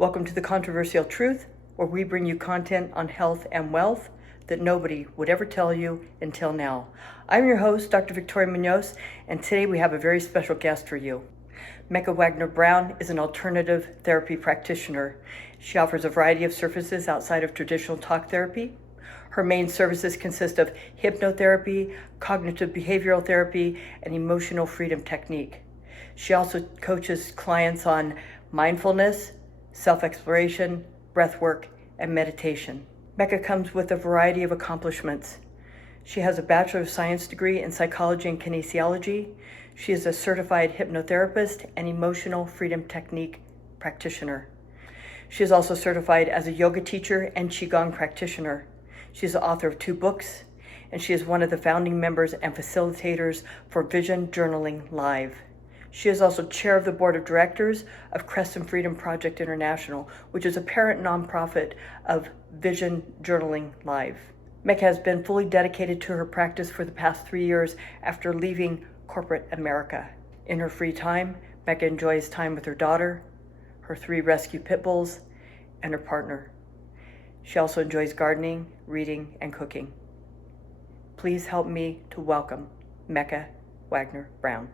Welcome to The Controversial Truth, where we bring you content on health and wealth that nobody would ever tell you until now. I'm your host, Dr. Victoria Munoz, and today we have a very special guest for you. Mecca Wagner-Brown is an alternative therapy practitioner. She offers a variety of services outside of traditional talk therapy. Her main services consist of hypnotherapy, cognitive behavioral therapy, and emotional freedom technique. She also coaches clients on mindfulness, self-exploration, breath work, and meditation. Mecca comes with a variety of accomplishments. She has a Bachelor of Science degree in psychology and kinesiology. She is a certified hypnotherapist and emotional freedom technique practitioner. She is also certified as a yoga teacher and Qigong practitioner. She is the author of 2 books, and she is one of the founding members and facilitators for Vision Journaling Live. She is also chair of the board of directors of Crescent Freedom Project International, which is a parent nonprofit of Vision Journaling Live. Mecca has been fully dedicated to her practice for the past 3 years after leaving corporate America. In her free time, Mecca enjoys time with her daughter, her 3 rescue pit bulls, and her partner. She also enjoys gardening, reading, and cooking. Please help me to welcome Mecca Wagner-Brown.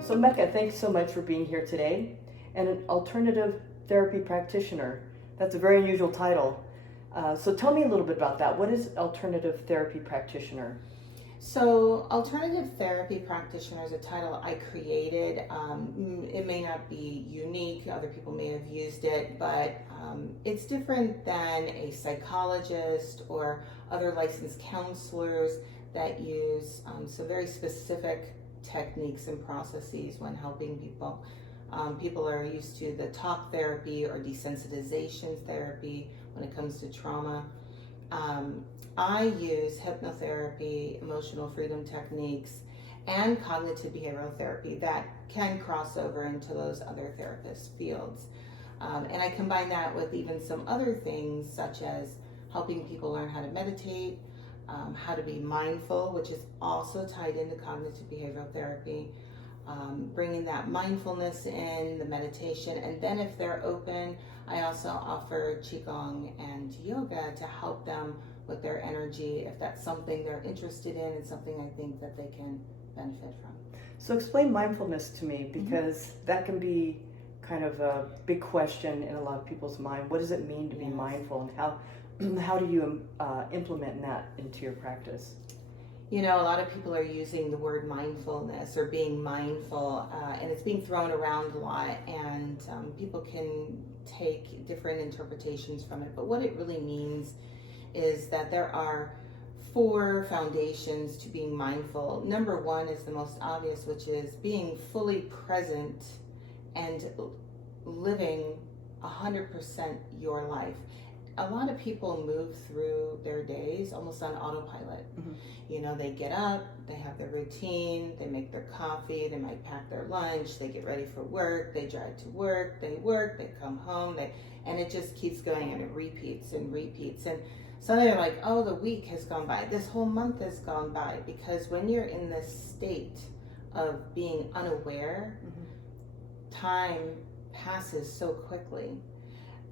So Mecca, thanks so much for being here today. And an alternative therapy practitioner. That's a very unusual title. So tell me a little bit about that. What is alternative therapy practitioner? So alternative therapy practitioner is a title I created. It may not be unique. Other people may have used it, but it's different than a psychologist or other licensed counselors that use some very specific techniques and processes when helping people. People are used to the talk therapy or desensitization therapy when it comes to trauma. I use hypnotherapy, emotional freedom techniques, and cognitive behavioral therapy that can cross over into those other therapist fields. And I combine that with even some other things such as helping people learn how to meditate, how to be mindful, which is also tied into cognitive behavioral therapy, bringing that mindfulness in, the meditation, and then if they're open, I also offer Qigong and yoga to help them with their energy if that's something they're interested in and something I think that they can benefit from. So explain mindfulness to me, because that can be kind of a big question in a lot of people's mind. What does it mean to be mindful, and how do you implement that into your practice? You know, a lot of people are using the word mindfulness or being mindful, and it's being thrown around a lot, and people can take different interpretations from it. But what it really means is that there are 4 foundations to being mindful. Number 1 is the most obvious, which is being fully present and living 100% your life. A lot of people move through their days almost on autopilot. You know, they get up, they have their routine, they make their coffee, they might pack their lunch, they get ready for work, they drive to work, they come home, and it just keeps going, and it repeats and repeats. And suddenly they're like, oh, the week has gone by, this whole month has gone by, because when you're in this state of being unaware, time passes so quickly.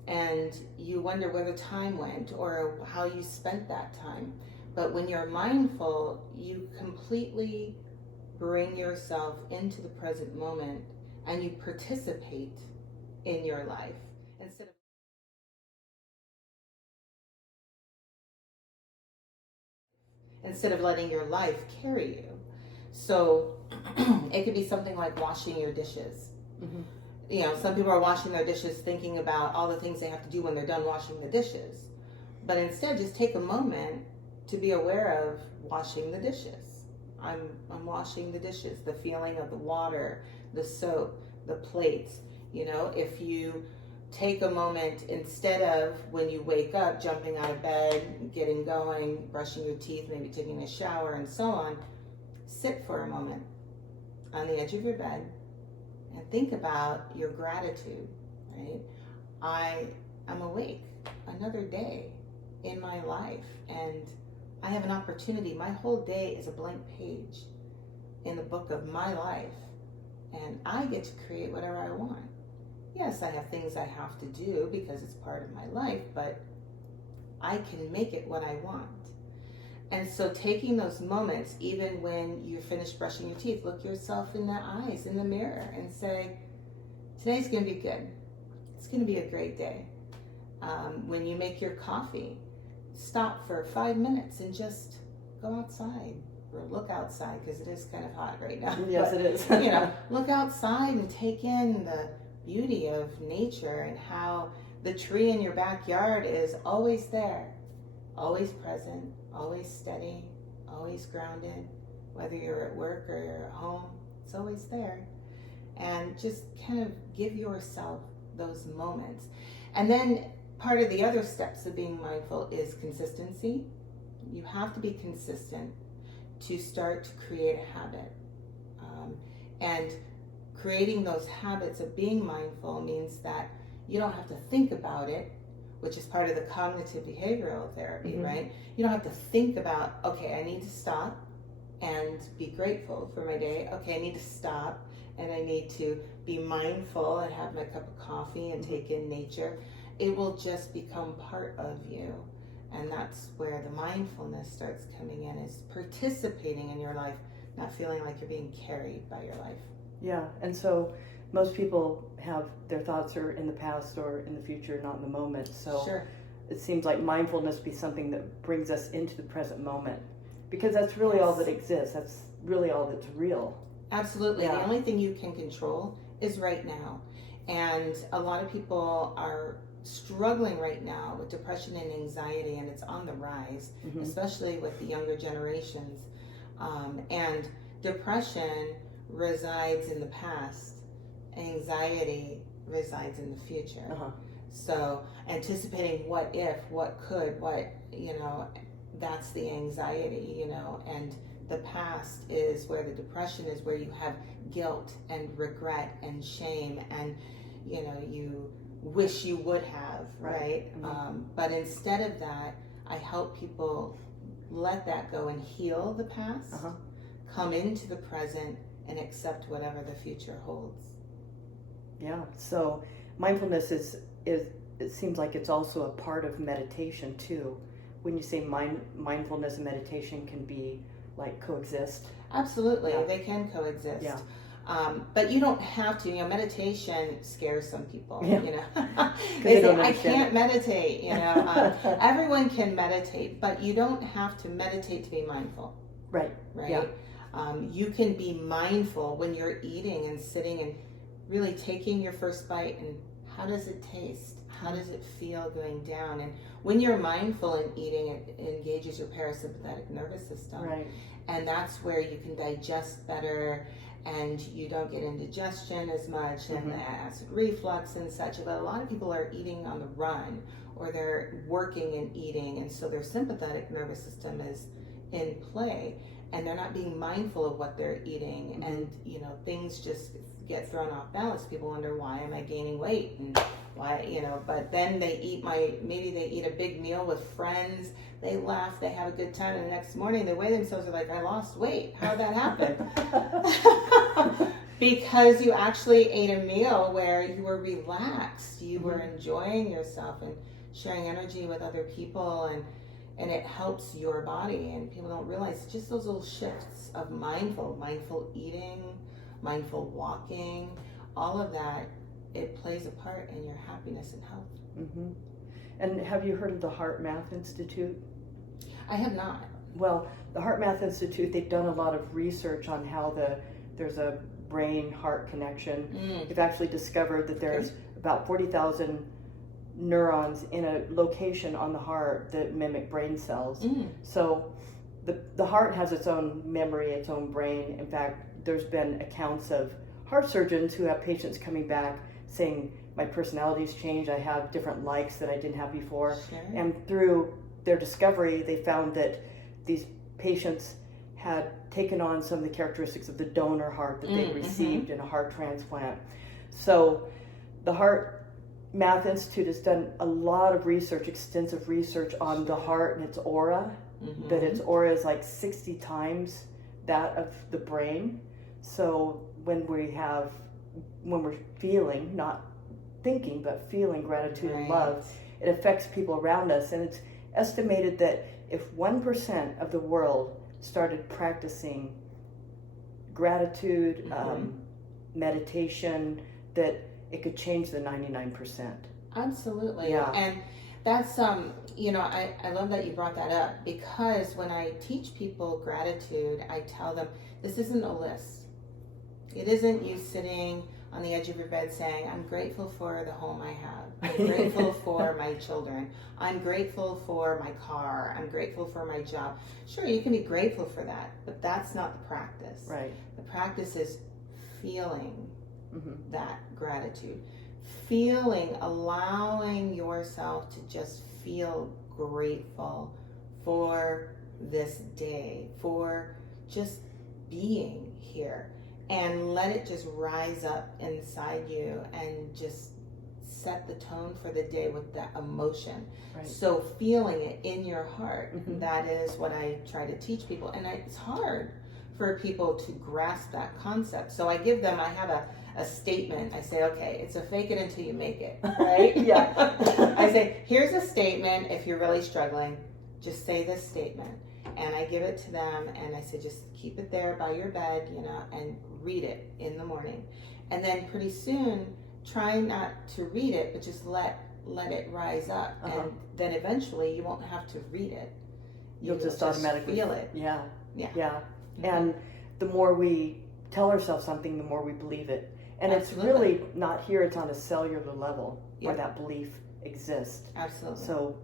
And you wonder where the time went or how you spent that time. But when you're mindful, you completely bring yourself into the present moment and you participate in your life instead of letting your life carry you. So it could be something like washing your dishes. Mm-hmm. You know, some people are washing their dishes thinking about all the things they have to do when they're done washing the dishes. But instead, just take a moment to be aware of washing the dishes. I'm washing the dishes, the feeling of the water, the soap, the plates. You know, if you take a moment instead of when you wake up, jumping out of bed, getting going, brushing your teeth, maybe taking a shower and so on, sit for a moment on the edge of your bed and think about your gratitude, right? I'm awake another day in my life, and I have an opportunity. My whole day is a blank page in the book of my life, and I get to create whatever I want. Yes, I have things I have to do because it's part of my life, but I can make it what I want. And so taking those moments, even when you're finished brushing your teeth, look yourself in the eyes, in the mirror, and say, today's going to be good. It's going to be a great day. When you make your coffee, stop for 5 minutes and just go outside or look outside, because it is kind of hot right now. Yes, but, it is. You know, look outside and take in the beauty of nature and how the tree in your backyard is always there, always present, always steady, always grounded. Whether you're at work or you're at home, it's always there. And just kind of give yourself those moments. And then part of the other steps of being mindful is consistency. You have to be consistent to start to create a habit. And creating those habits of being mindful means that you don't have to think about it, which is part of the cognitive behavioral therapy, mm-hmm. right? You don't have to think about, okay, I need to stop and be grateful for my day. Okay, I need to stop and I need to be mindful and have my cup of coffee and take in nature. It will just become part of you. And that's where the mindfulness starts coming in, is participating in your life, not feeling like you're being carried by your life. Yeah, and so most people have their thoughts are in the past or in the future, not in the moment. So sure. It seems like mindfulness be something that brings us into the present moment, because that's really all that exists. That's really all that's real. Absolutely. Yeah. The only thing you can control is right now. And a lot of people are struggling right now with depression and anxiety, and it's on the rise, mm-hmm. especially with the younger generations. And depression resides in the past. Anxiety resides in the future. Uh-huh. So anticipating what if, what could, what, that's the anxiety, and the past is where the depression is, where you have guilt and regret and shame and, you wish you would have, right? Mm-hmm. But instead of that, I help people let that go and heal the past, uh-huh. come into the present, and accept whatever the future holds. Yeah, so mindfulness is it seems like it's also a part of meditation too. When you say mindfulness and meditation can be like coexist. Absolutely, yeah. They can coexist. Yeah. But you don't have to. meditation scares some people. Yeah. They say, I can't meditate. Everyone can meditate, but you don't have to meditate to be mindful. Right. Yeah. You can be mindful when you're eating and sitting and really taking your first bite, and how does it taste? How does it feel going down? And when you're mindful in eating, it engages your parasympathetic nervous system. Right. And that's where you can digest better, and you don't get indigestion as much, and the acid reflux and such. But a lot of people are eating on the run, or they're working and eating, and so their sympathetic nervous system is in play, and they're not being mindful of what they're eating, and things just get thrown off balance. People wonder, why am I gaining weight? And why, but then maybe they eat a big meal with friends, they laugh, they have a good time, and the next morning they weigh themselves, they're like, I lost weight. How'd that happen? Because you actually ate a meal where you were relaxed, you were enjoying yourself and sharing energy with other people, and it helps your body. And people don't realize just those little shifts of mindful eating, mindful walking, all of that it plays a part in your happiness and health. Mm-hmm. And have you heard of the Heart Math Institute? I have not. Well, the Heart Math Institute, they've done a lot of research on how there's a brain-heart connection. They've actually discovered that there's about 40,000 neurons in a location on the heart that mimic brain cells. So the heart has its own memory, its own brain. In fact, there's been accounts of heart surgeons who have patients coming back saying, my personality's changed, I have different likes that I didn't have before. Sure. And through their discovery, they found that these patients had taken on some of the characteristics of the donor heart that they received in a heart transplant. So the Heart Math Institute has done a lot of research, extensive research on the heart and its aura, that its aura is like 60 times that of the brain. So when we're feeling, not thinking, but feeling gratitude and love, it affects people around us. And it's estimated that if 1% of the world started practicing gratitude, meditation, that it could change the 99%. Absolutely. Yeah. And that's, I love that you brought that up, because when I teach people gratitude, I tell them this isn't a list. It isn't you sitting on the edge of your bed saying, I'm grateful for the home I have. I'm grateful for my children. I'm grateful for my car. I'm grateful for my job. Sure, you can be grateful for that, but that's not the practice. Right. The practice is feeling that gratitude. Feeling, allowing yourself to just feel grateful for this day, for just being here. And let it just rise up inside you and just set the tone for the day with that emotion. Right. So feeling it in your heart, that is what I try to teach people. And it's hard for people to grasp that concept. So I have a statement. I say, okay, it's a fake it until you make it, right? I say, here's a statement. If you're really struggling, just say this statement. And I give it to them, and I say, just keep it there by your bed, and read it in the morning. And then pretty soon, try not to read it, but just let it rise up. And then eventually you won't have to read it. You'll just automatically feel it. Yeah. And the more we tell ourselves something, the more we believe it. And Absolutely. It's really not here, it's on a cellular level where that belief exists. Absolutely. So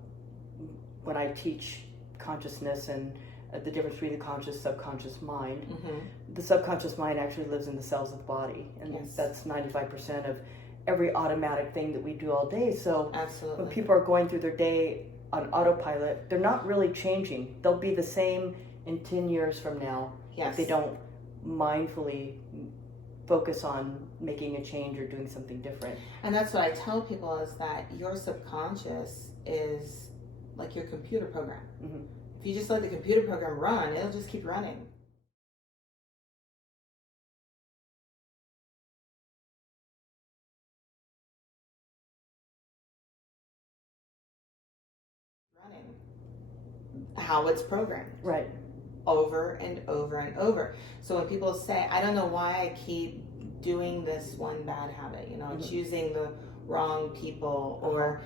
when I teach consciousness and the difference between the conscious, subconscious mind, the subconscious mind actually lives in the cells of the body. And that's 95% of every automatic thing that we do all day. So Absolutely. When people are going through their day on autopilot, they're not really changing. They'll be the same in 10 years from now if they don't mindfully focus on making a change or doing something different. And that's what I tell people, is that your subconscious is like your computer program. If you just let the computer program run, it'll just keep running. How it's programmed. Right. Over and over and over. So when people say, I don't know why I keep doing this one bad habit, choosing the wrong people or,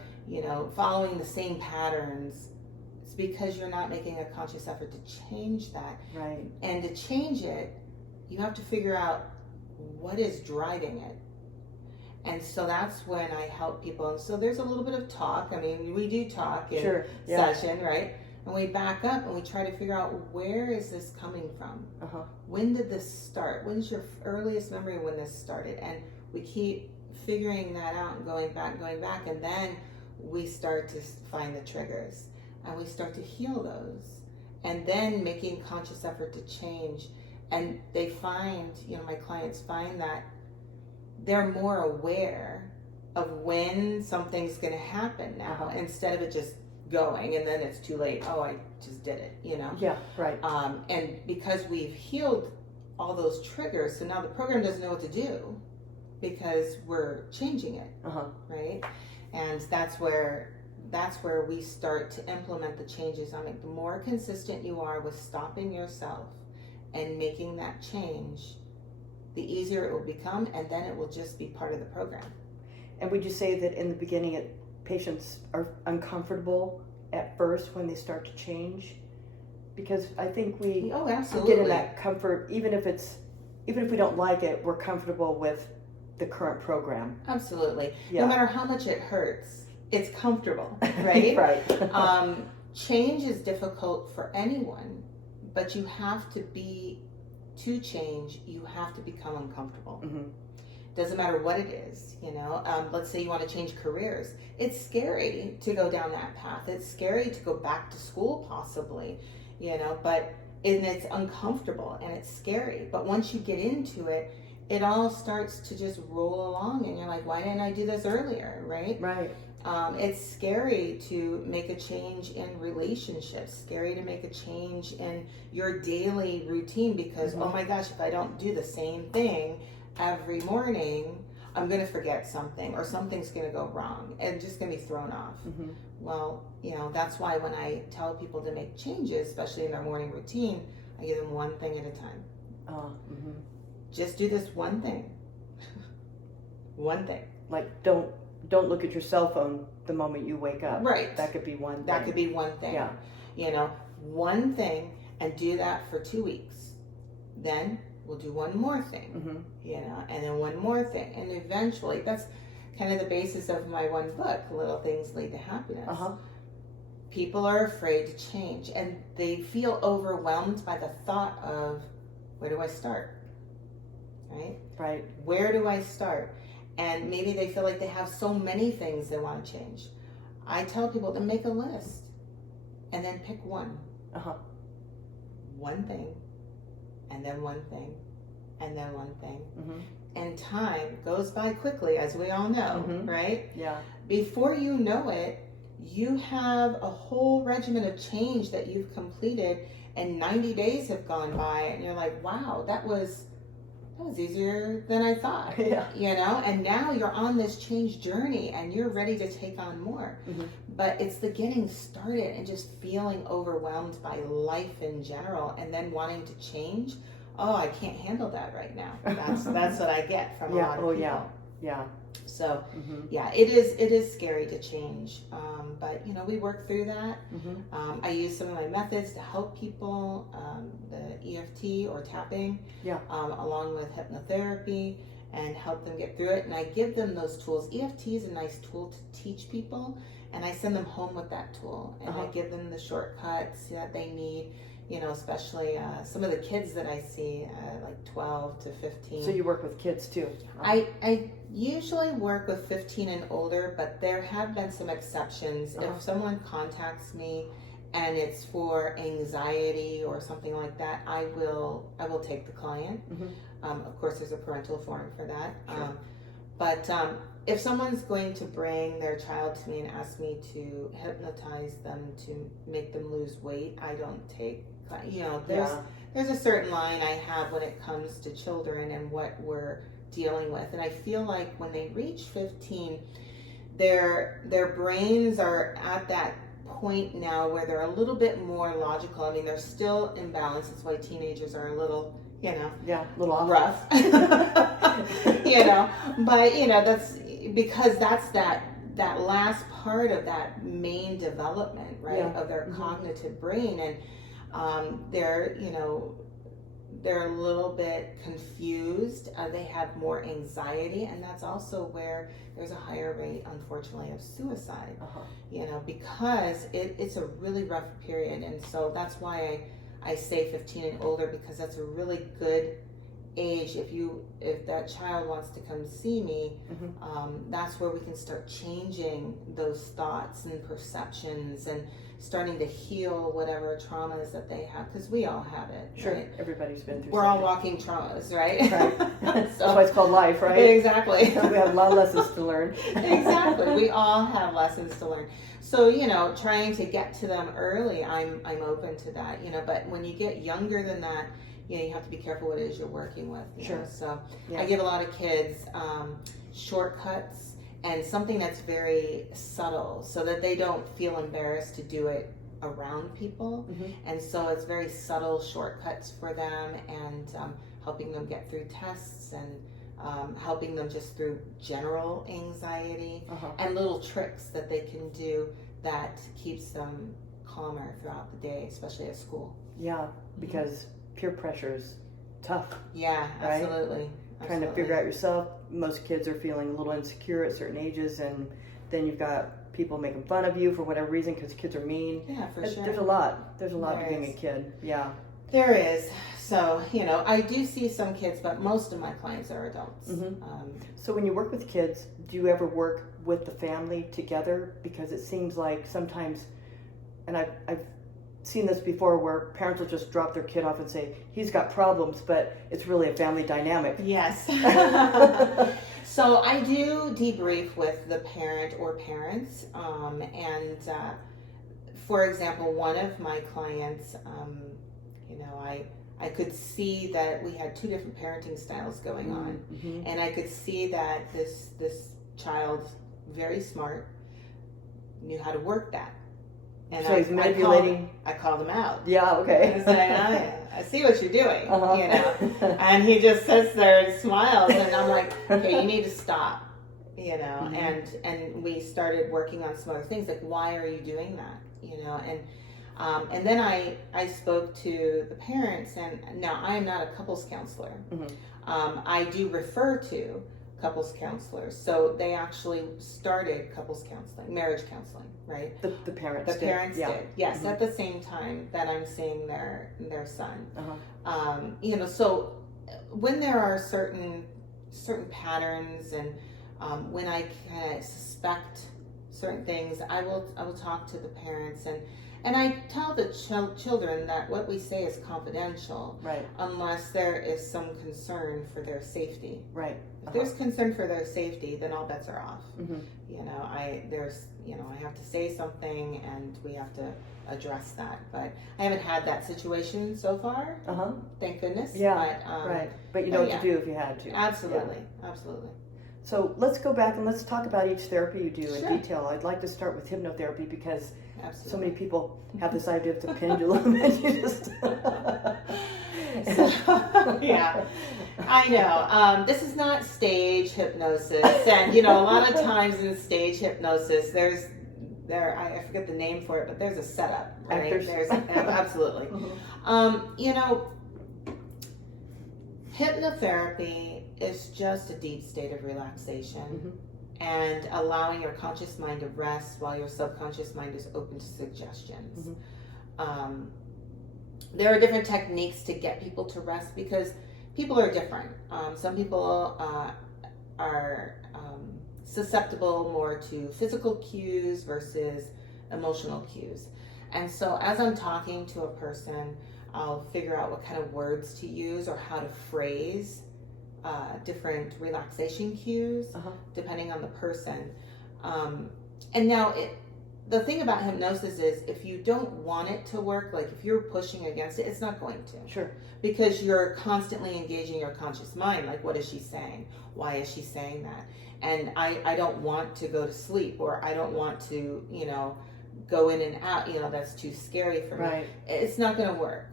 following the same patterns, it's because you're not making a conscious effort to change that. Right. And to change it, you have to figure out what is driving it. And so that's when I help people. And so there's a little bit of talk. I mean, we do talk in session, right? And we back up and we try to figure out, where is this coming from? When did this start? When's your earliest memory when this started? And we keep figuring that out and going back. And then we start to find the triggers. And we start to heal those. And then making conscious effort to change. And they find, my clients find that they're more aware of when something's going to happen now, instead of it just going and then it's too late. Oh, I just did it, Yeah, right. And because we've healed all those triggers, so now the program doesn't know what to do because we're changing it, right? And that's where we start to implement the changes on it. The more consistent you are with stopping yourself and making that change, the easier it will become, and then it will just be part of the program. And would you say that in the beginning, patients are uncomfortable at first when they start to change? Because I think we absolutely get in that comfort, even if we don't like it, we're comfortable with the current program. Absolutely. Yeah. No matter how much it hurts, it's comfortable, right? Right. Change is difficult for anyone, but to change, you have to become uncomfortable. Mm-hmm. Doesn't matter what it is, let's say you want to change careers. It's scary to go down that path. It's scary to go back to school possibly, but it's uncomfortable and it's scary. But once you get into it, it all starts to just roll along and you're like, why didn't I do this earlier, right? Right. It's scary to make a change in relationships, scary to make a change in your daily routine because, oh my gosh, if I don't do the same thing every morning, I'm going to forget something or something's going to go wrong and just going to be thrown off. Mm-hmm. Well, that's why when I tell people to make changes, especially in their morning routine, I give them one thing at a time. Mm-hmm. Just do this one thing. One thing. Like don't look at your cell phone the moment you wake up. Right. That could be one thing. That could be one thing. Yeah. One thing, and do that for 2 weeks. Then we'll do one more thing, and then one more thing. And eventually, that's kind of the basis of my one book, Little Things Lead to Happiness. People are afraid to change, and they feel overwhelmed by the thought of, where do I start? Right? Right. Where do I start? And maybe they feel like they have so many things they want to change. I tell people to make a list and then pick one. One thing, and then one thing, and then one thing. And time goes by quickly, as we all know, right? Yeah. Before Before you know it, you have a whole regimen of change that you've completed, and 90 days have gone by, and you're like, wow, that was easier than I thought. Yeah. And now you're on this change journey and you're ready to take on more. But it's the getting started and just feeling overwhelmed by life in general and then wanting to change. Oh, I can't handle that right now. That's what I get from a lot of people. Yeah. So it is scary to change, but we work through that. I use some of my methods to help people, the EFT or tapping, along with hypnotherapy, and help them get through it. And I give them those tools. EFT is a nice tool to teach people, and I send them home with that tool, and I give them the shortcuts that they need. Especially some of the kids that I see, like 12 to 15. So you work with kids too? I usually work with 15 and older, but there have been some exceptions. If someone contacts me and it's for anxiety or something like that, I will take the client. Of course, there's a parental form for that. Sure. But if someone's going to bring their child to me and ask me to hypnotize them to make them lose weight, I don't take. There's a certain line I have when it comes to children and what we're dealing with, and I feel like when they reach 15, their brains are at that point now where they're a little bit more logical. I mean, they're still in balance. That's why teenagers are a little, a little off. rough. But that's because that's that last part of that main development, right, of their cognitive brain, and they're a little bit confused. They have more anxiety, and that's also where there's a higher rate, unfortunately, of suicide. Because it's a really rough period, and so that's why I say 15 and older, because that's a really good age. If that child wants to come see me, that's where we can start changing those thoughts and perceptions and starting to heal whatever traumas that they have, because we all have it. Sure, right? Everybody's been through. We're something. all walking traumas, right? Right. That's why it's called life, right? Exactly. We have a lot of lessons to learn. Exactly. We all have lessons to learn. So, trying to get to them early, I'm open to that, but when you get younger than that, you have to be careful what it is you're working with. Sure. So I give a lot of kids shortcuts and something that's very subtle so that they don't feel embarrassed to do it around people. And so it's very subtle shortcuts for them, and helping them get through tests and helping them just through general anxiety, Uh-huh. and little tricks that they can do that keeps them calmer throughout the day, especially at school. Yeah, because peer pressure is tough. Yeah, right? absolutely. Trying to figure out yourself. Most kids are feeling a little insecure at certain ages, and then you've got people making fun of you for whatever reason because kids are mean. Yeah, for sure. There's a lot to There being is. a kid. Yeah. There is. So, I do see some kids, but most of my clients are adults. Mhm. So when you work with kids, do you ever work with the family together? Because it seems like sometimes, and I've seen this before, where parents will just drop their kid off and say, he's got problems, but it's really a family dynamic. Yes. So I do debrief with the parent or parents. For example, one of my clients, I could see that we had two different parenting styles going on. Mm-hmm. And I could see that this child, very smart, knew how to work that. And So he's manipulating. I called him out. Yeah, okay. And say, I see what you're doing, Uh-huh. And he just sits there and smiles, and I'm like, okay, you need to stop, Mm-hmm. And we started working on some other things, like, why are you doing that, and then I spoke to the parents, and now I am not a couples counselor. Mm-hmm. I do refer to couples counselors, so they actually started couples counseling, marriage counseling, right? The parents The did. parents Yeah. did, yes, Mm-hmm. at the same time that I'm seeing their son. Uh-huh. So when there are certain patterns, and when I kind of suspect certain things, I will talk to the parents, and I tell the children that what we say is confidential, Right. unless there is some concern for their safety. Right. If there's concern for their safety, then all bets are off. Mm-hmm. I have to say something, and we have to address that. But I haven't had that situation so far. Uh-huh. Thank goodness. Yeah. But, Right. But you know what to do if you had to. Absolutely. Yeah. Absolutely. So let's go back and let's talk about each therapy you do in Sure. detail. I'd like to start with hypnotherapy because Absolutely. so many people have this idea of the pendulum and you just... Yeah, I know. This is not stage hypnosis, and a lot of times in stage hypnosis, I forget the name for it, but there's a setup, right? Actors. Absolutely. Mm-hmm. Hypnotherapy is just a deep state of relaxation. Mm-hmm. And allowing your conscious mind to rest while your subconscious mind is open to suggestions. Mm-hmm. There are different techniques to get people to rest because people are different. Some people are susceptible more to physical cues versus emotional cues. And so as I'm talking to a person, I'll figure out what kind of words to use or how to phrase different relaxation cues, Uh-huh. depending on the person. And now the thing about hypnosis is if you don't want it to work, like if you're pushing against it, it's not going to. Sure. Because you're constantly engaging your conscious mind. Like, what is she saying? Why is she saying that? And I don't want to go to sleep, or I don't want to, go in and out. That's too scary for me. Right. It's not going to work.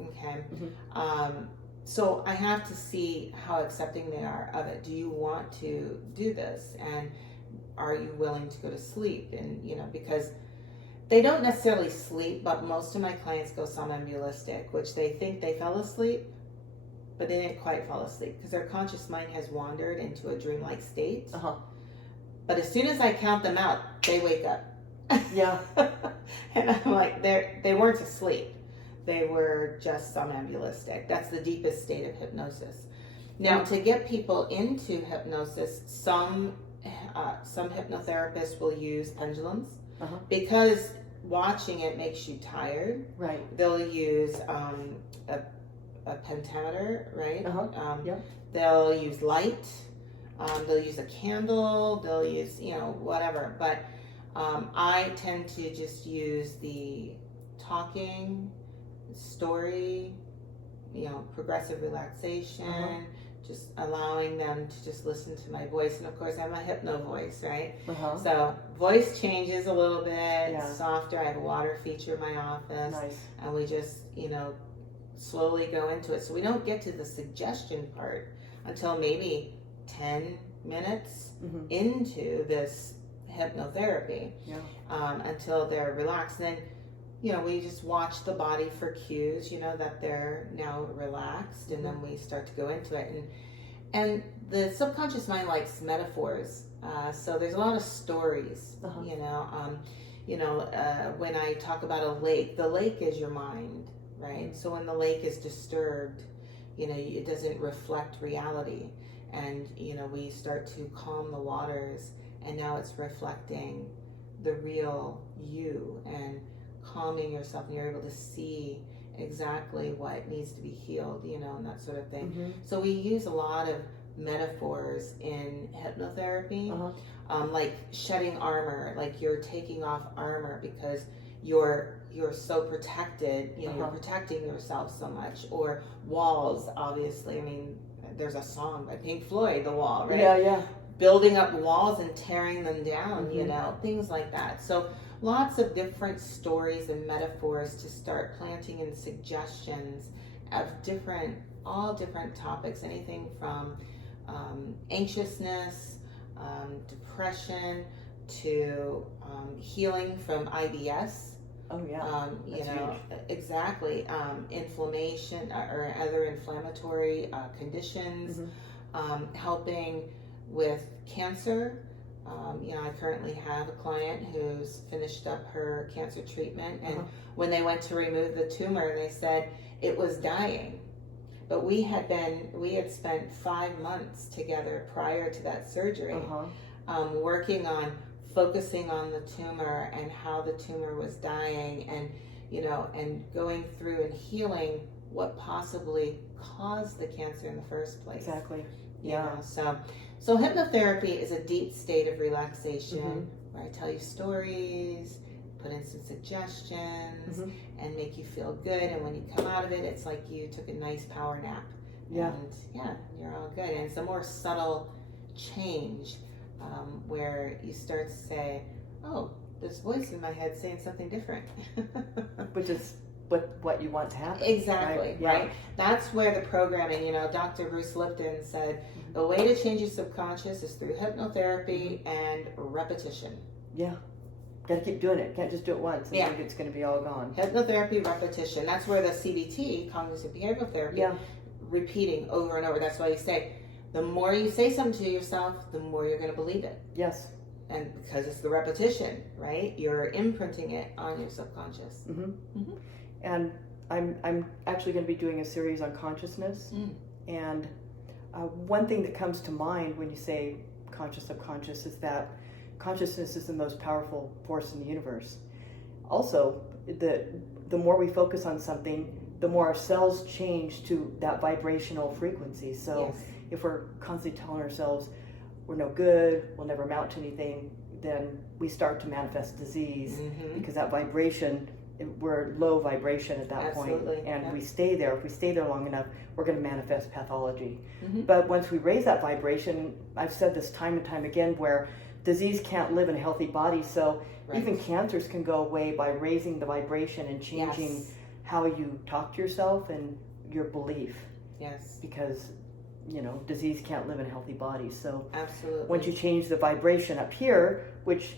Okay. Mm-hmm. So I have to see how accepting they are of it. Do you want to do this? And are you willing to go to sleep? And, because they don't necessarily sleep, but most of my clients go somnambulistic, which they think they fell asleep, but they didn't quite fall asleep because their conscious mind has wandered into a dreamlike state. Uh-huh. But as soon as I count them out, they wake up. Yeah. And I'm like, they weren't asleep. They were just somnambulistic. That's the deepest state of hypnosis. Now, to get people into hypnosis, some hypnotherapists will use pendulums Uh-huh. because watching it makes you tired. Right. They'll use a pentameter, right? Uh-huh. Yep. They'll use light. They'll use a candle. They'll use, whatever. But I tend to just use the talking, story, progressive relaxation, Uh-huh. just allowing them to just listen to my voice. And of course, I'm a hypno voice, right? Uh-huh. So voice changes a little bit, Yeah. softer. I have a water feature in my office. Nice. And we just, slowly go into it. So we don't get to the suggestion part until maybe 10 minutes Mm-hmm. into this hypnotherapy, Yeah. until they're relaxed. And then, we just watch the body for cues, that they're now relaxed, and then we start to go into it. And the subconscious mind likes metaphors, so there's a lot of stories. When I talk about a lake, the lake is your mind, right? Mm-hmm. So when the lake is disturbed, it doesn't reflect reality, and we start to calm the waters, and now it's reflecting the real you and calming yourself, and you're able to see exactly what needs to be healed, and that sort of thing. Mm-hmm. So we use a lot of metaphors in hypnotherapy, like shedding armor, like you're taking off armor because you're so protected, you're protecting yourself so much. Or walls, obviously. I mean, there's a song by Pink Floyd, The Wall, right? Yeah. Building up walls and tearing them down, Mm-hmm. things like that. So lots of different stories and metaphors to start planting in suggestions of all different topics, anything from anxiousness, depression, to healing from IBS. Oh yeah. That's huge. Exactly. Inflammation or other inflammatory conditions. Mm-hmm. Helping with cancer. I currently have a client who's finished up her cancer treatment, and when they went to remove the tumor, they said it was dying. But we had spent 5 months together prior to that surgery, working on focusing on the tumor and how the tumor was dying, and and going through and healing what possibly caused the cancer in the first place. Exactly. Yeah. So hypnotherapy is a deep state of relaxation where I tell you stories, put in some suggestions, and make you feel good. And when you come out of it, it's like you took a nice power nap. Yeah. And you're all good. And it's a more subtle change, where you start to say, oh, this voice in my head saying something different. Which is what you want to happen. Exactly, right? Yeah. That's where the programming, Dr. Bruce Lipton said, the way to change your subconscious is through hypnotherapy and repetition. Yeah. Got to keep doing it. Can't just do it once and think it's going to be all gone. Hypnotherapy, repetition. That's where the CBT, cognitive behavioral therapy, repeating over and over. That's why you say, the more you say something to yourself, the more you're going to believe it. Yes. And because it's the repetition, right? You're imprinting it on your subconscious. And I'm actually going to be doing a series on consciousness. And one thing that comes to mind when you say conscious, subconscious, is that consciousness is the most powerful force in the universe. Also, the more we focus on something, the more our cells change to that vibrational frequency. So if we're constantly telling ourselves we're no good, we'll never amount to anything, then we start to manifest disease because that vibration, we're low vibration at that point, and we stay there. If we stay there long enough, we're going to manifest pathology. But once we raise that vibration, I've said this time and time again, where disease can't live in a healthy body, so even cancers can go away by raising the vibration and changing how you talk to yourself and your belief. Because disease can't live in a healthy body. So once you change the vibration up here, which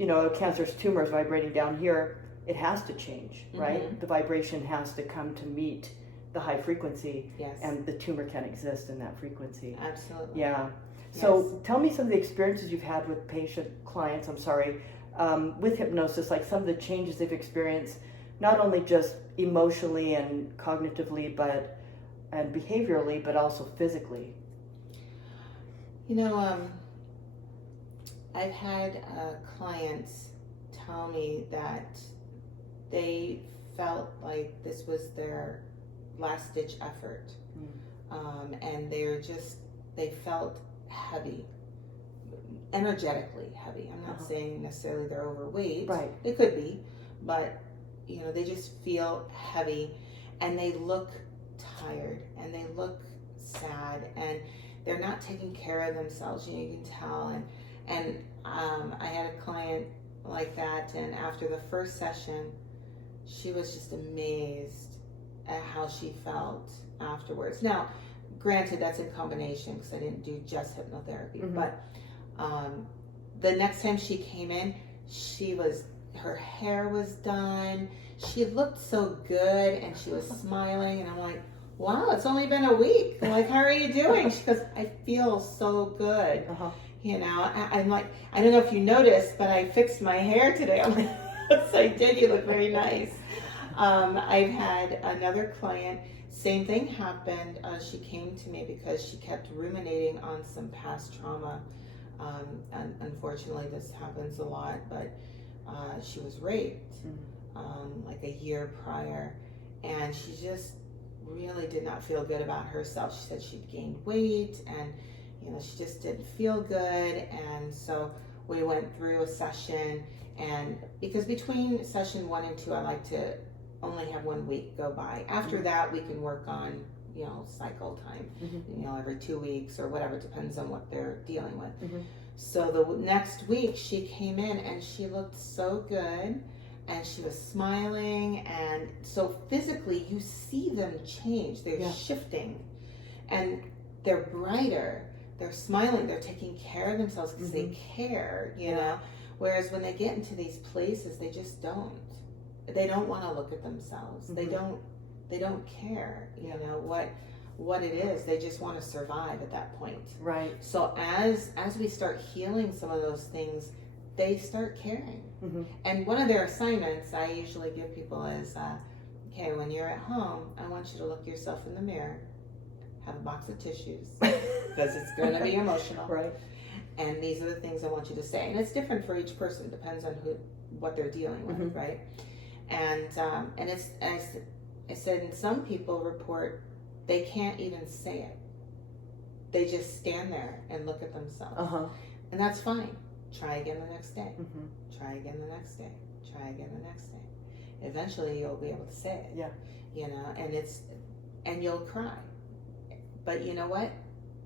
a cancerous tumor is vibrating down here, it has to change, right? The vibration has to come to meet the high frequency, and the tumor can't exist in that frequency. Yeah. So tell me some of the experiences you've had with clients, with hypnosis, like some of the changes they've experienced, not only just emotionally and cognitively, and behaviorally, but also physically. I've had clients tell me that they felt like this was their last ditch effort, and they felt heavy, energetically heavy. I'm not saying necessarily they're overweight, they could be, but they just feel heavy, and they look tired, and they look sad, and they're not taking care of themselves. You can tell. And I had a client like that, and after the first session, she was just amazed at how she felt afterwards. Now, granted, that's in combination because I didn't do just hypnotherapy. Mhm. But the next time she came in, her hair was done. She looked so good, and she was smiling. And I'm like, wow, it's only been a week. I'm like, how are you doing? She goes, I feel so good. Uh-huh. You know, I'm like, I don't know if you noticed, but I fixed my hair today. I'm like, yes, I did. You look very nice. I've had another client, same thing happened. She came to me because she kept ruminating on some past trauma. And unfortunately, this happens a lot, but she was raped like a year prior, and she just really did not feel good about herself. She said she'd gained weight, and she just didn't feel good. And so we went through a session, and because between session 1 and 2, I like to only have 1 week go by. After that, we can work on cycle time, every 2 weeks or whatever, depends on what they're dealing with. So the next week she came in and she looked so good, and she was smiling, and so physically you see them change. They're shifting, and they're brighter, they're smiling, they're taking care of themselves because they care, know. Whereas when they get into these places, they just don't. They don't want to look at themselves. They don't care, what it is. They just want to survive at that point. Right. So as we start healing some of those things, they start caring. And one of their assignments I usually give people is, okay, when you're at home, I want you to look yourself in the mirror, have a box of tissues, because it's going to be emotional. Right. And these are the things I want you to say. And it's different for each person. It depends on what they're dealing with, right? And I said, and some people report they can't even say it. They just stand there and look at themselves. And that's fine. Try again the next day. Try again the next day. Try again the next day. Eventually you'll be able to say it. Yeah. And you'll cry. But you know what?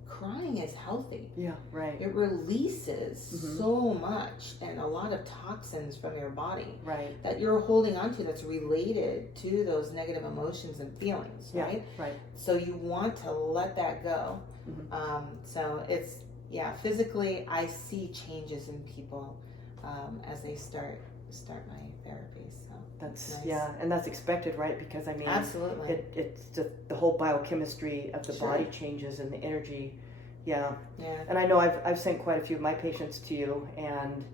Crying is healthy. Yeah, right. It releases so much and a lot of toxins from your body that you're holding on to, that's related to those negative emotions and feelings, right? Right. So you want to let that go. So it's, physically I see changes in people as they start my therapy. So that's nice. And that's expected, right? Because I mean, absolutely, it's just the whole biochemistry of the body changes and the energy. Yeah. And I know I've sent quite a few of my patients to you, and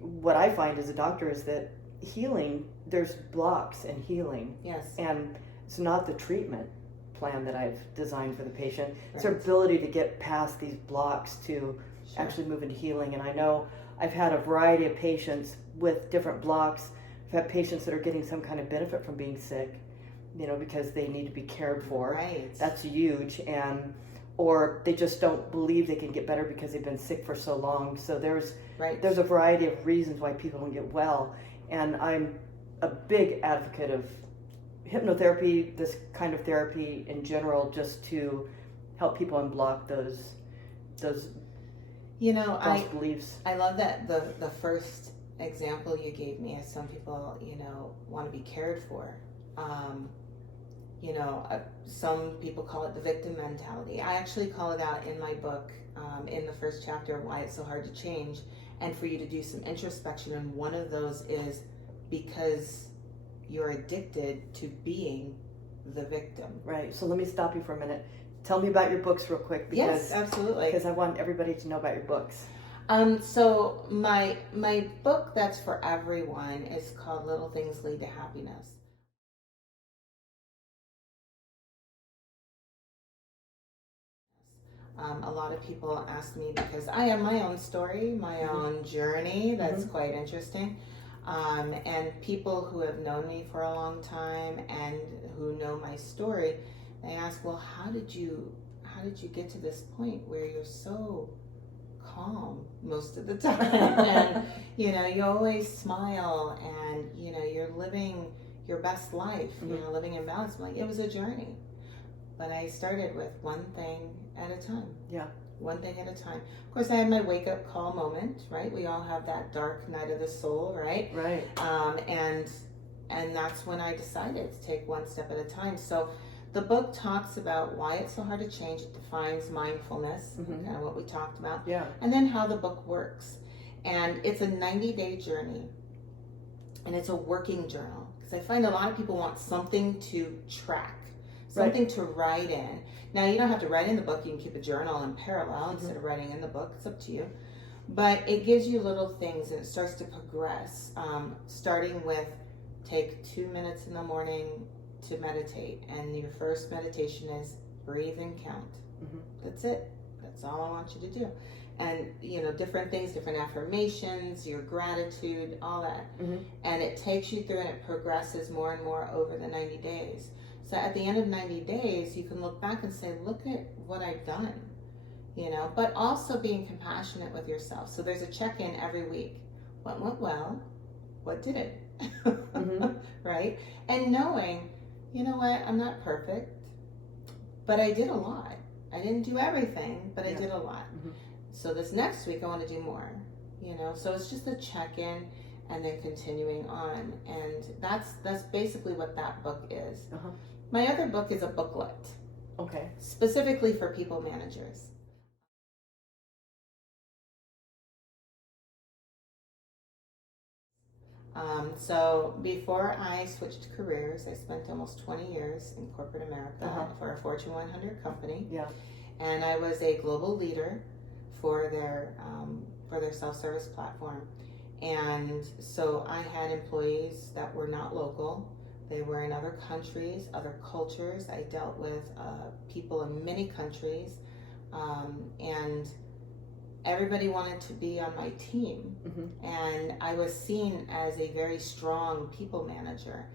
what I find as a doctor is that healing, there's blocks in healing. Yes. And it's not the treatment plan that I've designed for the patient. It's their ability to get past these blocks to actually move into healing. And I know I've had a variety of patients with different blocks. I've had patients that are getting some kind of benefit from being sick, because they need to be cared for. Right. That's huge. Or they just don't believe they can get better because they've been sick for so long. So there's a variety of reasons why people don't get well. And I'm a big advocate of hypnotherapy, this kind of therapy in general, just to help people unblock those false beliefs. I love that the first example you gave me is some people, want to be cared for. Some people call it the victim mentality. I actually call it out in my book, in the first chapter, Why It's So Hard to Change, and for you to do some introspection. And one of those is because you're addicted to being the victim. Right. So let me stop you for a minute. Tell me about your books real quick. Yes, absolutely. Because I want everybody to know about your books. So my book that's for everyone is called Little Things Lead to Happiness. A lot of people ask me, because I have my own story, my own journey that's quite interesting. And people who have known me for a long time and who know my story, they ask, well, how did you get to this point where you're so calm most of the time? And, you always smile, and, you're living your best life, living in balance. I'm like, it was a journey. But I started with one thing at a time. Yeah. One thing at a time. Of course, I had my wake-up call moment, right? We all have that dark night of the soul, right? Right. And that's when I decided to take one step at a time. So The book talks about why it's so hard to change. It defines mindfulness, kind of what we talked about, and then how the book works. And it's a 90-day journey, and it's a working journal, because I find a lot of people want something to track, something to write in. Now, you don't have to write in the book. You can keep a journal in parallel instead of writing in the book. It's up to you. But it gives you little things, and it starts to progress, starting with take 2 minutes in the morning to meditate, and your first meditation is breathe and count. That's it. That's all I want you to do. And different things, different affirmations, your gratitude, all that. And it takes you through, and it progresses more and more over the 90 days. So at the end of 90 days, you can look back and say, look at what I've done, but also being compassionate with yourself. So there's a check-in every week. What went well? What didn't? Right? And knowing, I'm not perfect, but I did a lot. I didn't do everything, but I did a lot. So this next week I want to do more, so it's just a check-in and then continuing on. And that's basically what that book is. My other book is a booklet. Okay. Specifically for people managers. So before I switched careers, I spent almost 20 years in corporate America for a Fortune 100 company. And I was a global leader for their self-service platform. And so I had employees that were not local. They were in other countries, other cultures. I dealt with people in many countries, and everybody wanted to be on my team. And I was seen as a very strong people manager.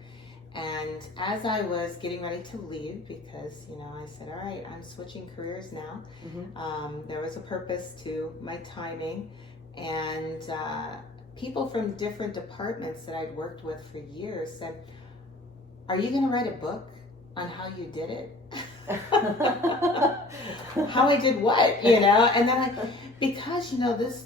And as I was getting ready to leave, because I said, all right, I'm switching careers now, there was a purpose to my timing. And people from different departments that I'd worked with for years said, are you going to write a book on how you did it? How I did what, And then because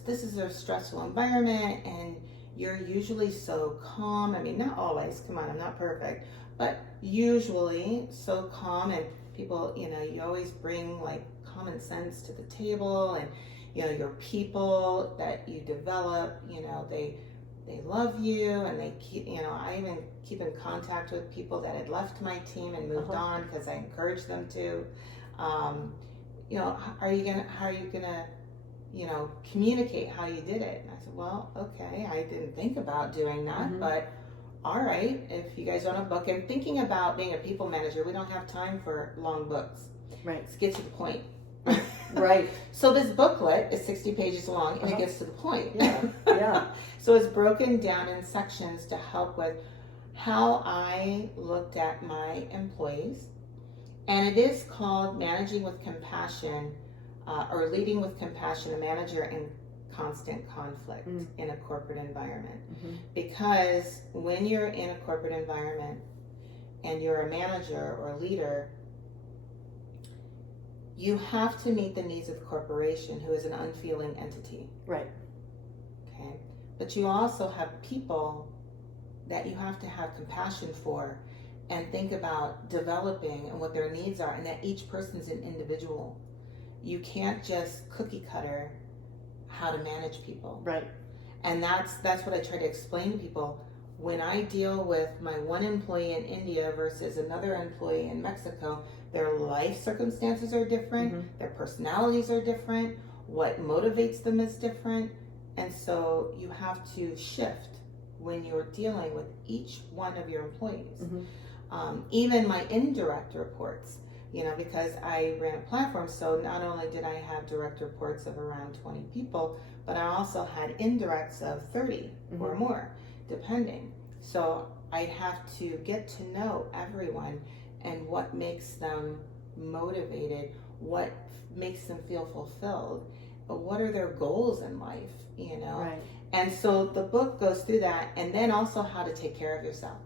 this is a stressful environment, and you're usually so calm. I mean, not always, come on, I'm not perfect, but usually so calm, and people, you always bring like common sense to the table, and your people that you develop, they love you, and they keep, I even keep in contact with people that had left my team and moved on, because I encouraged them to. How are you gonna communicate how you did it? And I said, well, okay, I didn't think about doing that, but all right, if you guys want a book. And thinking about being a people manager, we don't have time for long books. Right. Let's get to the point. Right. So this booklet is 60 pages long, and it gets to the point. Yeah. So it's broken down in sections to help with how I looked at my employees. And it is called Managing with Compassion, or Leading with Compassion, a Manager in Constant Conflict in a Corporate Environment. Because when you're in a corporate environment and you're a manager or a leader, you have to meet the needs of the corporation, who is an unfeeling entity. Right. Okay. But you also have people that you have to have compassion for, and think about developing and what their needs are, and that each person's an individual. You can't just cookie cutter how to manage people. Right. And that's what I try to explain to people. When I deal with my one employee in India versus another employee in Mexico, their life circumstances are different, their personalities are different, what motivates them is different, and so you have to shift when you're dealing with each one of your employees. Even my indirect reports, because I ran a platform, so not only did I have direct reports of around 20 people, but I also had indirects of 30 or more, depending. So I'd have to get to know everyone and what makes them motivated, what makes them feel fulfilled, what are their goals in life, Right. And so the book goes through that, and then also how to take care of yourself.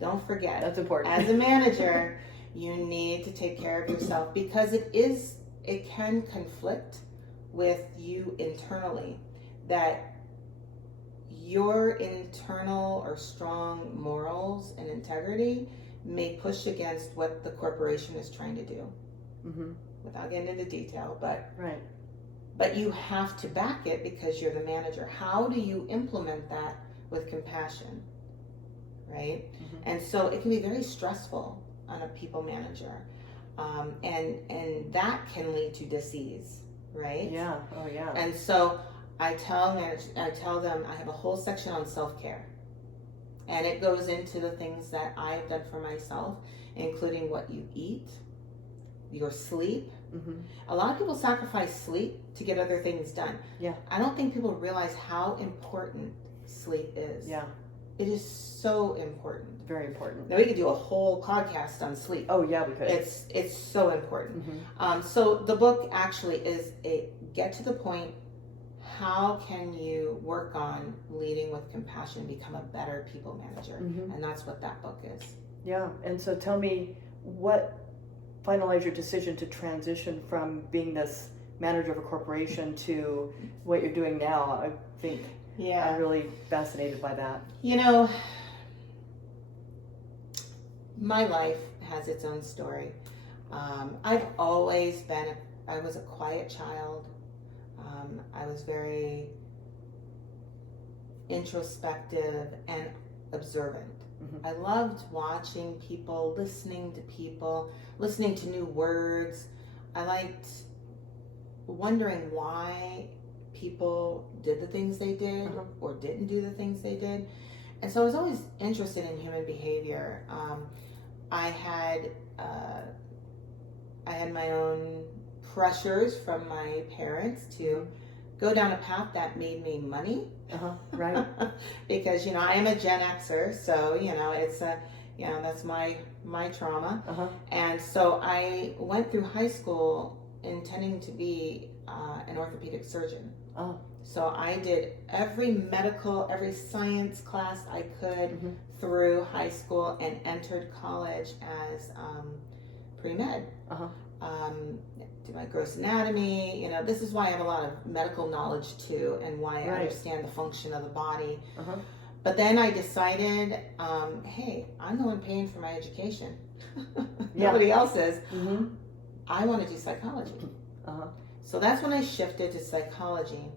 Don't forget, That's important. as a manager, you need to take care of yourself, because it can conflict with you internally, that your internal or strong morals and integrity may push against what the corporation is trying to do. Mm-hmm. Without getting into detail, but right. But you have to back it because you're the manager. How do you implement that with compassion, right? Mm-hmm. And so it can be very stressful on a people manager, and that can lead to disease, right? Yeah. Oh, yeah. And so I tell them I have a whole section on self-care, and it goes into the things that I've done for myself, including what you eat, your sleep. Mm-hmm. A lot of people sacrifice sleep to get other things done. Yeah. I don't think people realize how important sleep is. Yeah. It is so important. Very important. Now we could do a whole podcast on sleep. Oh, yeah, we could. It's so important. Mm-hmm. So the book actually is a get to the point. How can you work on leading with compassion, become a better people manager? Mm-hmm. And that's what that book is. Yeah. And so tell me, what finalized your decision to transition from being this manager of a corporation to what you're doing now? I think I'm really fascinated by that. You know, my life has its own story. I've always been, I was a quiet child. I was very introspective and observant. Mm-hmm. I loved watching people, listening to people, listening to new words. I liked wondering why people did the things they did or didn't do the things they did. And so I was always interested in human behavior. I had my own pressures from my parents to go down a path that made me money. Right. Because, I am a Gen Xer, so, it's that's my trauma. And so I went through high school intending to be an orthopedic surgeon. So I did every science class I could through high school and entered college as pre-med. Do my gross anatomy. This is why I have a lot of medical knowledge too, and why I understand the function of the body. But then I decided, hey, I'm the one paying for my education. Nobody else is. I want to do psychology. So that's when I shifted to psychology.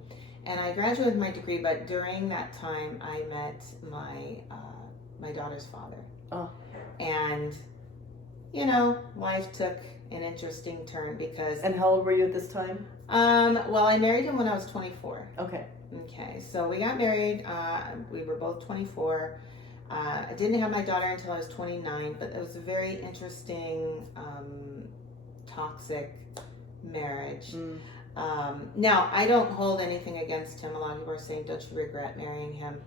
And I graduated with my degree, but during that time I met my daughter's father. And, life took an interesting turn because... And how old were you at this time? Well, I married him when I was 24. Okay, so we got married. We were both 24. I didn't have my daughter until I was 29, but it was a very interesting, toxic marriage. Now, I don't hold anything against him. A lot of people are saying, don't you regret marrying him?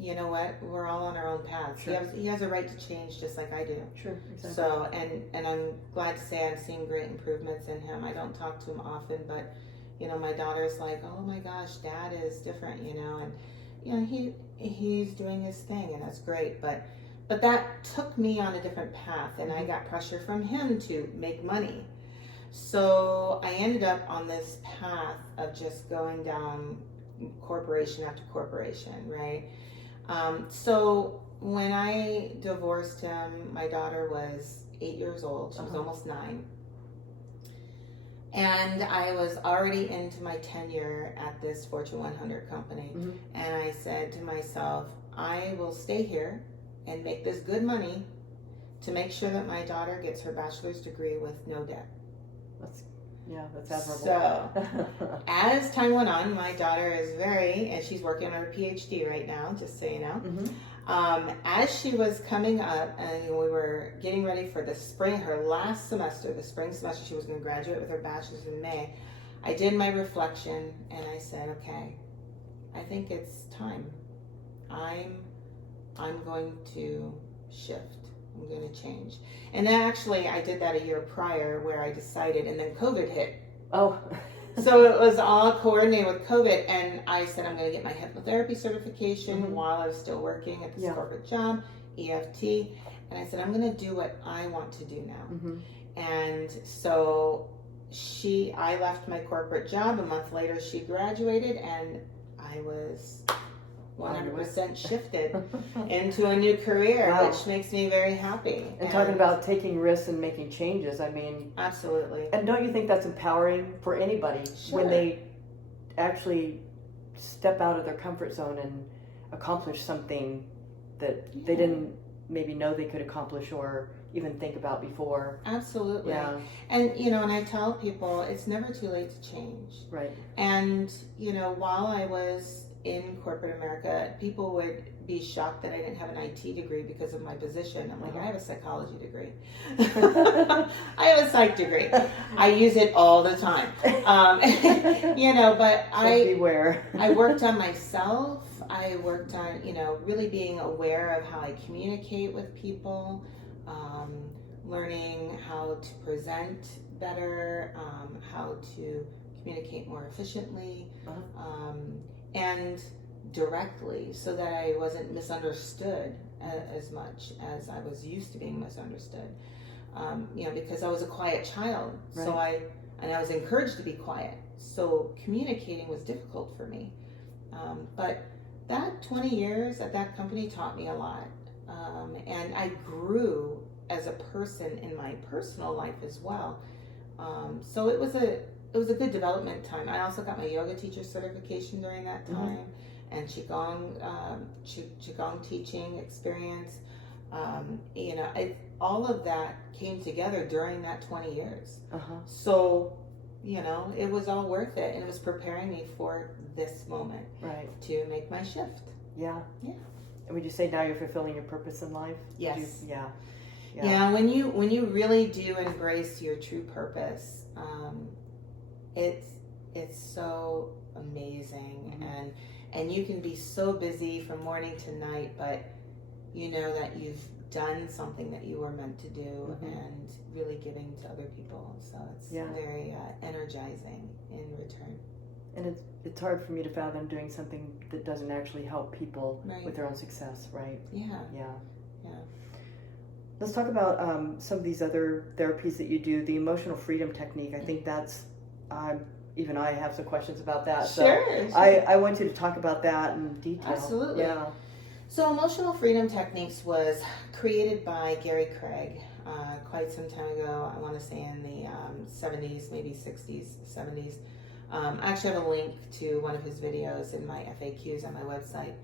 You know what? We're all on our own paths. Sure. He has a right to change just like I do. Sure, exactly. So, and I'm glad to say I'm seeing great improvements in him. I don't talk to him often, but, my daughter's like, oh my gosh, Dad is different, and, he's doing his thing, and that's great. But that took me on a different path, and I got pressure from him to make money. So I ended up on this path of just going down corporation after corporation, right? So when I divorced him, my daughter was 8 years old. She was almost 9. And I was already into my tenure at this Fortune 100 company. And I said to myself, I will stay here and make this good money to make sure that my daughter gets her bachelor's degree with no debt. That's admirable. So, as time went on, my daughter is and she's working on her PhD right now, just so you know. As she was coming up and we were getting ready for the spring, her last semester, the spring semester, she was going to graduate with her bachelor's in May. I did my reflection and I said, okay, I think it's time. I'm going to shift. I'm going to change. And actually, I did that a year prior where I decided, and then COVID hit. So it was all coordinated with COVID, and I said I'm going to get my hypnotherapy certification while I was still working at this corporate job, EFT, and I said I'm going to do what I want to do now. And so I left my corporate job. A month later, she graduated, and I was 100% shifted into a new career, Wow. which makes me very happy. And talking about taking risks and making changes, I mean, absolutely. and don't you think that's empowering for anybody Sure. when they actually step out of their comfort zone and accomplish something that they didn't maybe know they could accomplish or even think about before? Absolutely. Yeah. And, and I tell people it's never too late to change. Right. And, while I was in corporate America, people would be shocked that I didn't have an IT degree because of my position. I'm like, I have a psychology degree. I have a psych degree. I use it all the time. But So beware. I worked on myself. I worked on, really being aware of how I communicate with people, learning how to present better, how to communicate more efficiently, and directly, so that I wasn't misunderstood as much as I was used to being misunderstood. Because I was a quiet child, Right. so I was encouraged to be quiet. So communicating was difficult for me. But that 20 years at that company taught me a lot. And I grew as a person in my personal life as well. So it was a good development time. I also got my yoga teacher certification during that time, and qigong teaching experience. All of that came together during that 20 years. So, it was all worth it, and it was preparing me for this moment, Right. to make my shift. Yeah. Yeah. And would you say now you're fulfilling your purpose in life? Yes. Yeah. Yeah, when you really do embrace your true purpose, it's so amazing, and you can be so busy from morning to night, but you know that you've done something that you were meant to do, and really giving to other people. So it's very energizing in return. And it's hard for me to fathom doing something that doesn't actually help people with their own success, right? Yeah. Let's talk about some of these other therapies that you do. The emotional freedom technique. I think that's, even I have some questions about that. Sure. I want you to talk about that in detail. Absolutely. Yeah. So emotional freedom techniques was created by Gary Craig quite some time ago. I want to say in the 70s, maybe 60s, 70s. I actually have a link to one of his videos in my FAQs on my website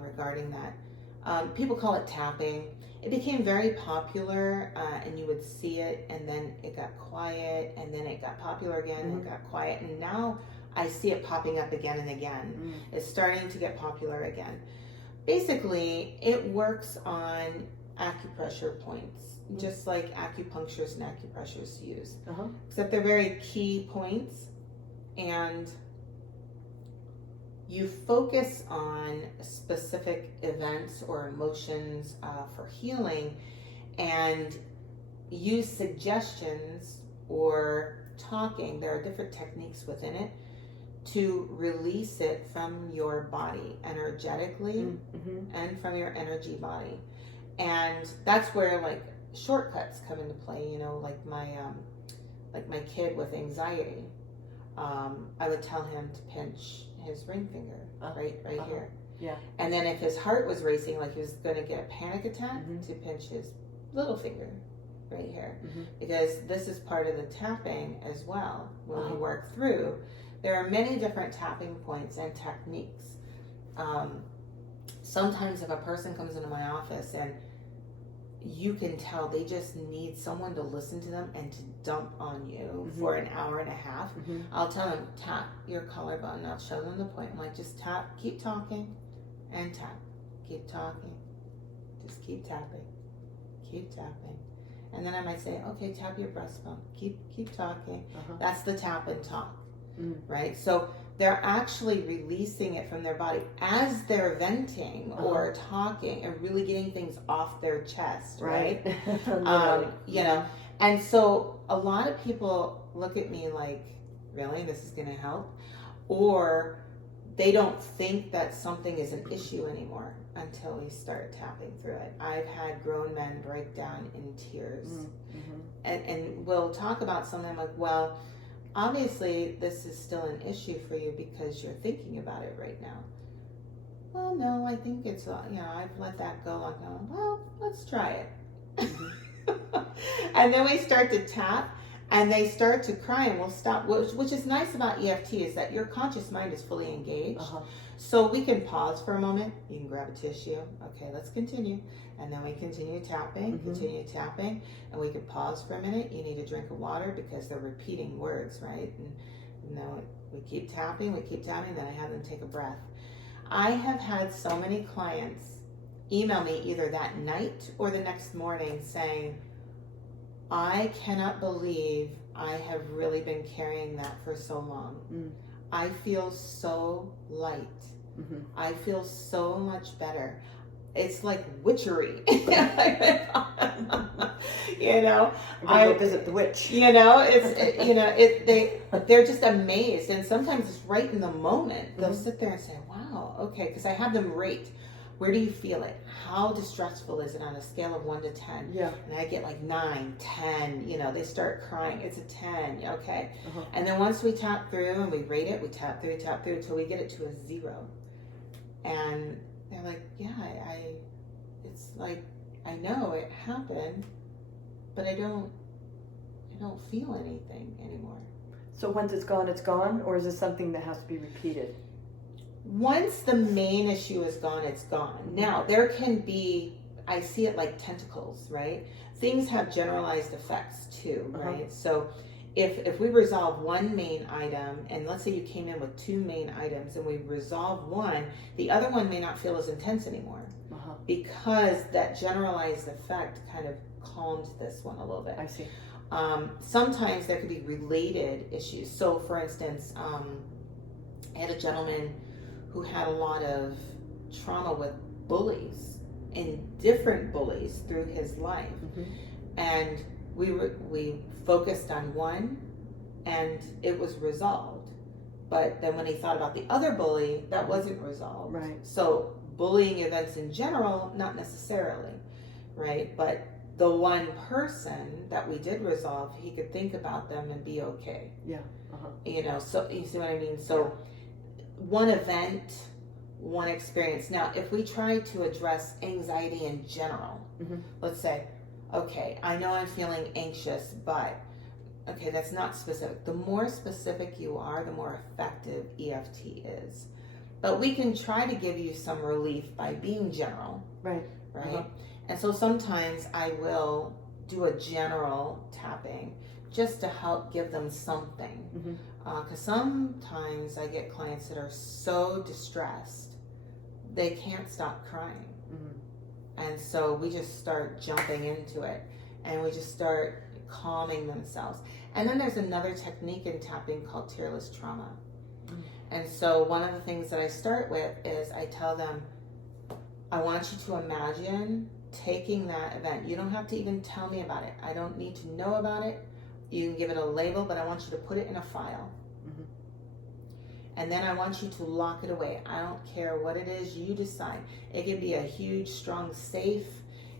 regarding that. People call it tapping. It became very popular, and you would see it, and then it got quiet, and then it got popular again, and it got quiet, and now I see it popping up again and again. It's starting to get popular again. Basically, it works on acupressure points, just like acupuncturists and acupressurists use, except they're very key points, and you focus on specific events or emotions for healing, and use suggestions or talking. There are different techniques within it to release it from your body energetically and from your energy body. And that's where like shortcuts come into play, like my kid with anxiety. I would tell him to pinch his ring finger right here. Yeah. And then if his heart was racing, like he was going to get a panic attack, to pinch his little finger right here. Because this is part of the tapping as well when we work through. There are many different tapping points and techniques. Sometimes if a person comes into my office and you can tell they just need someone to listen to them and to dump on you for an hour and a half, I'll tell them, tap your collarbone, and I'll show them the point. I'm like, just tap, keep talking, and tap. Keep talking. Just keep tapping. Keep tapping. And then I might say, okay, tap your breastbone. Keep talking. That's the tap and talk, right? So they're actually releasing it from their body as they're venting or talking and really getting things off their chest, right? And so a lot of people look at me like, really, this is going to help? Or they don't think that something is an issue anymore until we start tapping through it. I've had grown men break down in tears. And we'll talk about something like, well, obviously this is still an issue for you because you're thinking about it right now. well, no, I think it's, I've let that go. I'm going, well, let's try it. And then we start to tap and they start to cry and we'll stop, which is nice about EFT is that your conscious mind is fully engaged. So we can pause for a moment. You can grab a tissue. Okay, let's continue. And then we continue tapping, and we can pause for a minute. You need a drink of water because they're repeating words, right? And then we keep tapping, then I have them take a breath. I have had so many clients email me either that night or the next morning saying, I cannot believe I have really been carrying that for so long. I feel so light. I feel so much better. It's like witchery. I go visit the witch. They're just amazed, and sometimes it's right in the moment. They'll sit there and say, "Wow, okay," because I have them rate. Where do you feel it? How distressful is it on a scale of 1 to 10? Yeah. And I get like 9, 10. They start crying. It's a 10. Okay. And then once we tap through and we rate it, we tap through until we get it to a 0. And they're like, yeah, it's like, I know it happened, but I don't feel anything anymore. So once it's gone, or is it something that has to be repeated? Once the main issue is gone, it's gone. Now, there can be, I see it like tentacles, right? Things have generalized effects too, right? So if we resolve one main item, and let's say you came in with 2 main items and we resolve one, the other one may not feel as intense anymore because that generalized effect kind of calmed this one a little bit. I see. Sometimes there could be related issues. So for instance, I had a gentleman who had a lot of trauma with bullies and different bullies through his life. And we focused on one and it was resolved. But then when he thought about the other bully, that wasn't resolved. Right. So bullying events in general, not necessarily, right? But the one person that we did resolve, he could think about them and be okay. Yeah. So you see what I mean? So one event, one experience. Now, if we try to address anxiety in general, let's say, okay, I know I'm feeling anxious, but okay, that's not specific. The more specific you are, the more effective EFT is. But we can try to give you some relief by being general. Right. And so sometimes I will do a general tapping just to help give them something. Because sometimes I get clients that are so distressed, they can't stop crying. And so we just start jumping into it and we just start calming themselves. And then there's another technique in tapping called tearless trauma. And so one of the things that I start with is I tell them, I want you to imagine taking that event. You don't have to even tell me about it. I don't need to know about it. You can give it a label, but I want you to put it in a file. And then I want you to lock it away. I don't care what it is, you decide. It could be a huge, strong safe.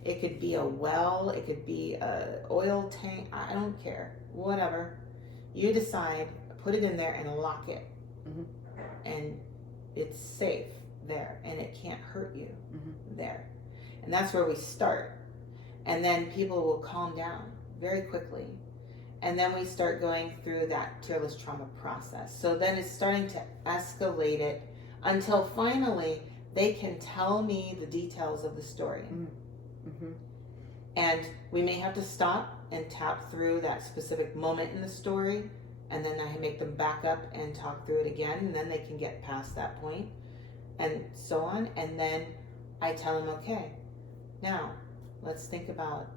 It could be a well. It could be a oil tank. I don't care. Whatever. You decide, put it in there and lock it. And it's safe there and it can't hurt you there. And that's where we start. And then people will calm down very quickly. And then we start going through that tearless trauma process. So then it's starting to escalate it until finally they can tell me the details of the story. And we may have to stop and tap through that specific moment in the story. And then I make them back up and talk through it again. And then they can get past that point and so on. And then I tell them, okay, now let's think about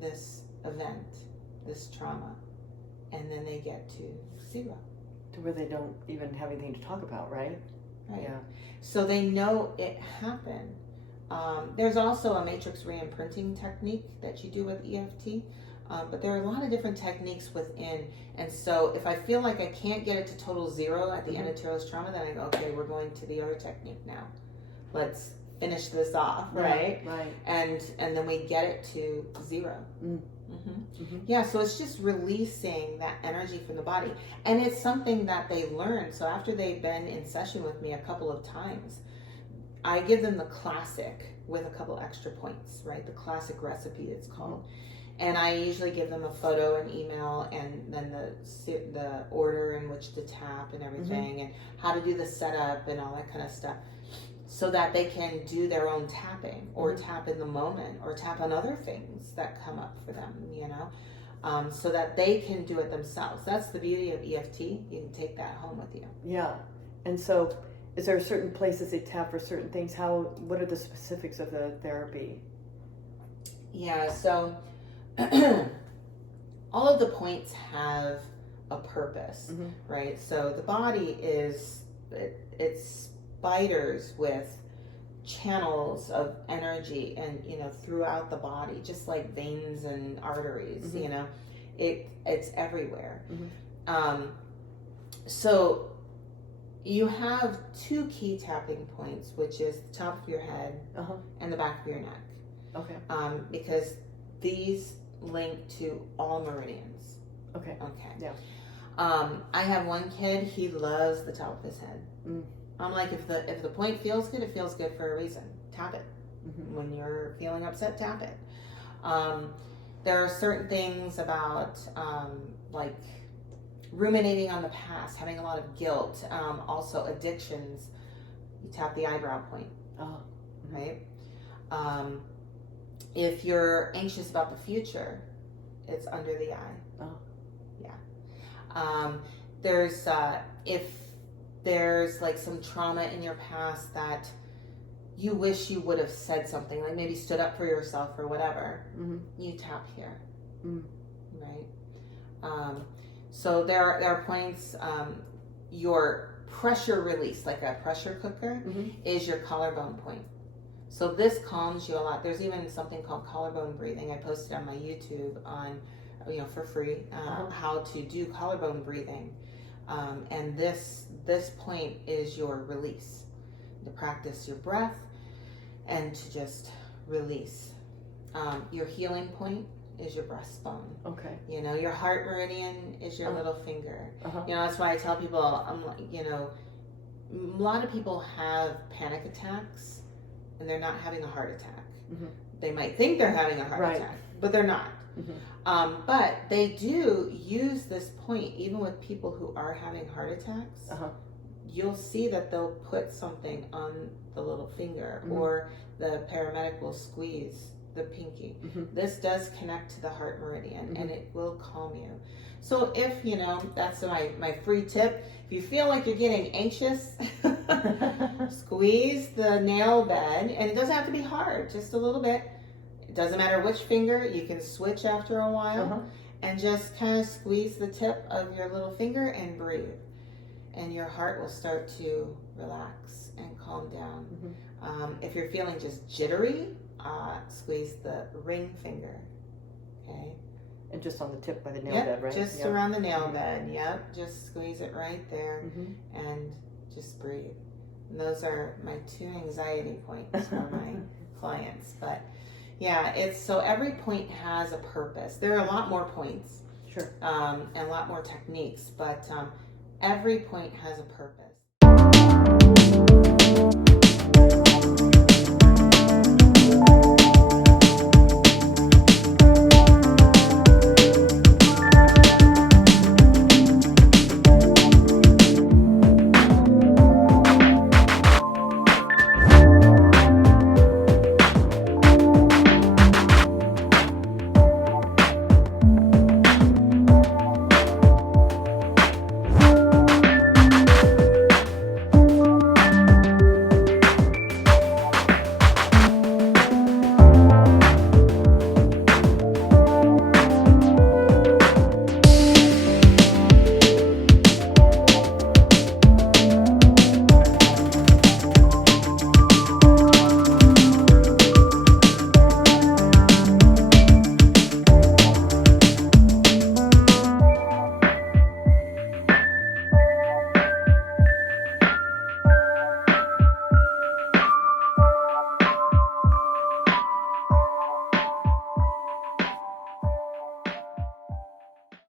this event, this trauma. And then they get to 0. To where they don't even have anything to talk about, right? Right. Yeah. So they know it happened. There's also a matrix re-imprinting technique that you do with EFT. But there are a lot of different techniques within. And so if I feel like I can't get it to total 0 at the end of tearless trauma, then I go, okay, we're going to the other technique now. Let's finish this off, right? And then we get it to 0. Yeah, so it's just releasing that energy from the body. And it's something that they learn. So after they've been in session with me a couple of times, I give them the classic with a couple extra points, right? The classic recipe, it's called. And I usually give them a photo and email, and then the order in which to tap and everything, and how to do the setup and all that kind of stuff, so that they can do their own tapping, or tap in the moment, or tap on other things that come up for them, you know, so that they can do it themselves. That's the beauty of EFT. You can take that home with you. Yeah. And so, is there certain places they tap for certain things? What are the specifics of the therapy? Yeah, so all of the points have a purpose, right? So the body it's spiders with channels of energy, and you know, throughout the body, just like veins and arteries, you know, it's everywhere. So you have two key tapping points, which is the top of your head and the back of your neck. Okay. Because these link to all meridians. Okay. Yeah. I have one kid, he loves the top of his head. I'm like, if the point feels good, it feels good for a reason. Tap it. When you're feeling upset, tap it. There are certain things about like ruminating on the past, having a lot of guilt, also addictions. You tap the eyebrow point, right? If you're anxious about the future, it's under the eye. Yeah. There's if there's like some trauma in your past that you wish you would have said something, like maybe stood up for yourself or whatever, you tap here, right? So there are points. Your pressure release, like a pressure cooker, is your collarbone point. So this calms you a lot. There's even something called collarbone breathing. I posted on my YouTube on, you know, for free, how to do collarbone breathing. And this point is your release, to practice your breath and to just release. Your healing point is your breastbone. Okay. You know, your heart meridian is your little finger. You know, that's why I tell people, I'm like, you know, a lot of people have panic attacks and they're not having a heart attack. They might think they're having a heart attack, but they're not. But they do use this point, even with people who are having heart attacks. You'll see that they'll put something on the little finger, or the paramedic will squeeze the pinky. This does connect to the heart meridian, and it will calm you. So if, you know, that's my free tip. If you feel like you're getting anxious, squeeze the nail bed, and it doesn't have to be hard, just a little bit. It doesn't matter which finger, you can switch after a while, and just kind of squeeze the tip of your little finger and breathe. And your heart will start to relax and calm down. If you're feeling just jittery, squeeze the ring finger, okay? And just on the tip by the nail bed, right? Just around the nail bed, just squeeze it right there, and just breathe. And those are my 2 anxiety points for my clients. But yeah, it's so every point has a purpose. There are a lot more points, and a lot more techniques, but every point has a purpose.